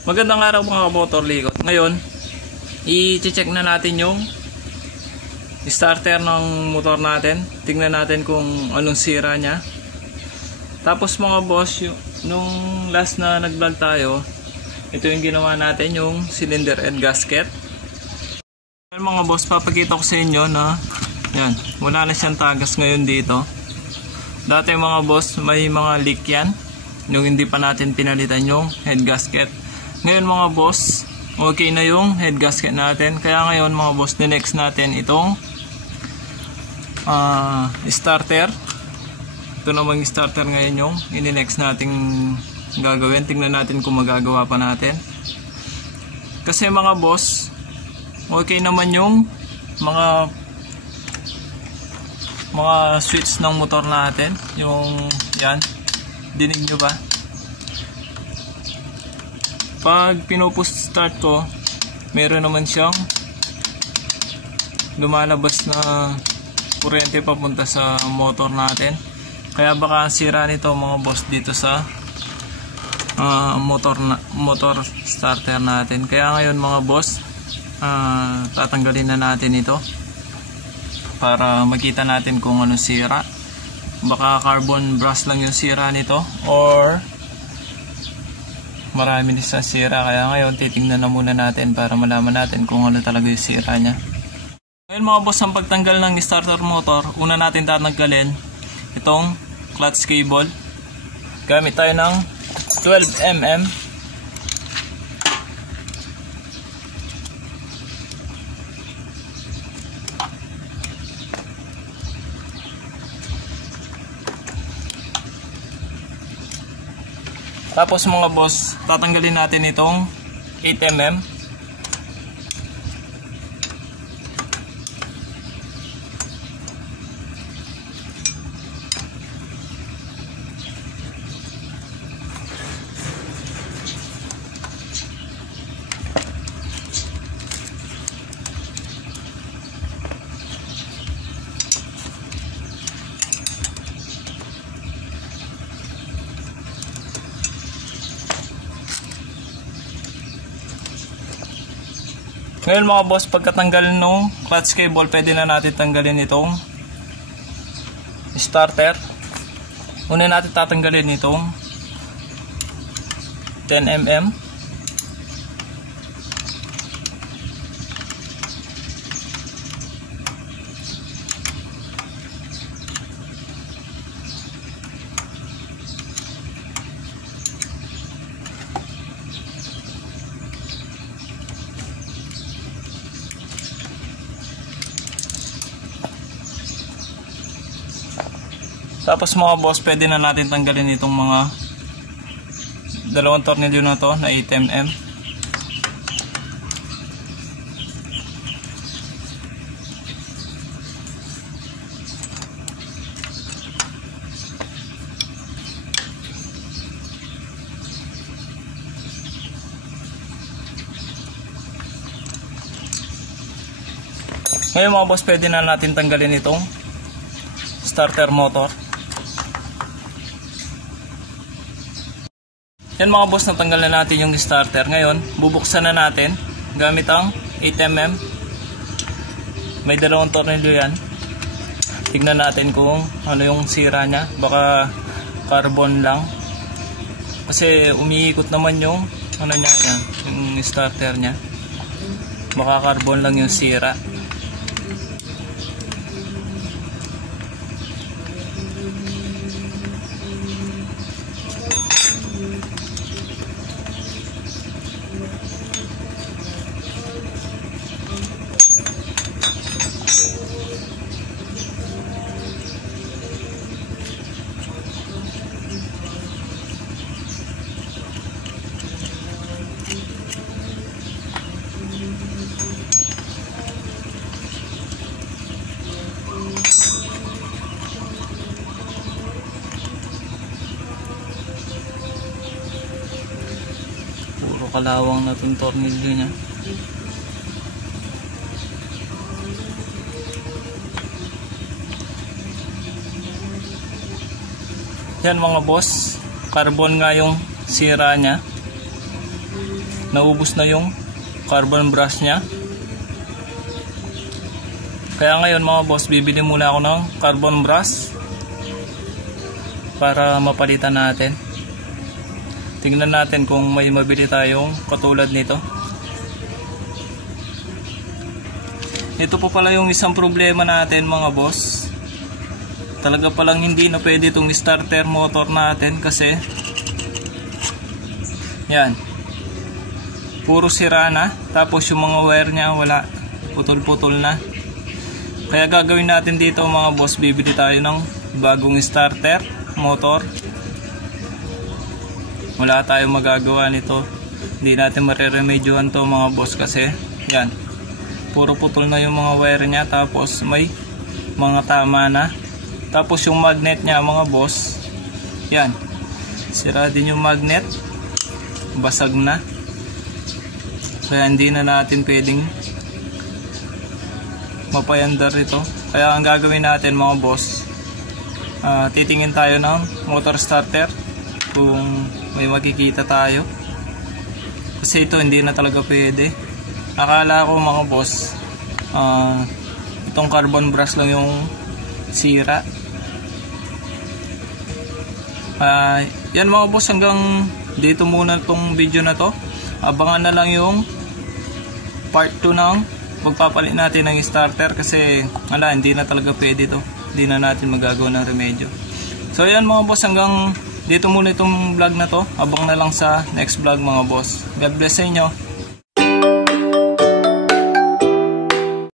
Magandang araw mga kamotor likot. Ngayon, i-check na natin yung starter ng motor natin. Tingnan natin kung anong sira niya. Tapos mga boss, nung last na nag-vlog tayo, ito yung ginawa natin, yung cylinder and gasket. Ngayon mga boss, papakita ko sa inyo na yan, wala na siyang tagas ngayon dito. Dati mga boss, may mga leak yan yung hindi pa natin pinalitan yung head gasket. Ngayon mga boss, okay na yung head gasket natin. Kaya ngayon mga boss, next natin itong starter. Ito namang starter ngayon yung ini-next nating gagawin. Tingnan natin kung magagawa pa natin. Kasi mga boss, okay naman yung mga switch ng motor natin. Yung yan, dinig nyo ba? Pag pinupush start ko, meron naman siyang lumalabas na kuryente papunta sa motor natin. Kaya baka sira nito mga boss dito sa motor starter natin. Kaya ngayon mga boss, tatanggalin na natin ito para makita natin kung ano sira. Baka carbon brush lang yung sira nito or marami na sa sira. Kaya ngayon titingnan na muna natin para malaman natin kung ano talaga yung sira nya. Ngayon mga boss, ang pagtanggal ng starter motor, una natin tatanggalin itong clutch cable. Gamit tayo ng 12mm. Tapos mga boss, tatanggalin natin itong 8mm. Ngayon mga boss, pagkatanggal ng clutch cable, pwede na natin tanggalin itong starter. Una natin tatanggalin itong 10mm. Tapos mga boss, pwede na natin tanggalin itong mga dalawang tornilyo na to na 8mm. Ngayon mga boss, pwede na natin tanggalin itong starter motor. Yan mga boss, natanggal na natin yung starter. Ngayon, bubuksan na natin gamit ang 8mm. May dalawang tornilyo yan. Tignan natin kung ano yung sira nya. Baka carbon lang. Kasi umiikot naman yung ano nya, yan, yung starter nya. Baka carbon lang yung sira. Kalawang na itong tornilyo nya. Yan mga boss, carbon nga yung sira nya. naubos na yung carbon brush nya. Kaya ngayon mga boss, bibili muna ako ng carbon brush para mapalitan natin. Tingnan natin kung may mabili tayong katulad nito. Ito po pala yung isang problema natin mga boss. Talaga palang hindi na pwede itong starter motor natin kasi yan, puro sira na. Tapos yung mga wire nya wala, putol-putol na. Kaya gagawin natin dito mga boss, bibili tayo ng bagong starter motor. Wala tayong magagawa nito. Hindi natin mareremedyohan to mga boss kasi yan, puro putol na yung mga wire nya. Tapos may mga tama na. Tapos yung magnet nya mga boss, yan, sira din yung magnet, basag na. Kaya hindi na natin pwedeng mapayandar ito. Kaya ang gagawin natin mga boss, titingin tayo ng motor starter kung may makikita tayo. Kasi ito hindi na talaga pwede. Akala ko mga boss, itong carbon brush lang yung sira. Yan mga boss, hanggang dito muna itong video na to. Abangan na lang yung part 2 ng magpapalit natin ng starter kasi wala, hindi na talaga pwede to. Hindi na natin magagawa ng remedyo. So yan mga boss, hanggang dito muna itong vlog na to. Abang na lang sa next vlog mga boss. God bless sa inyo.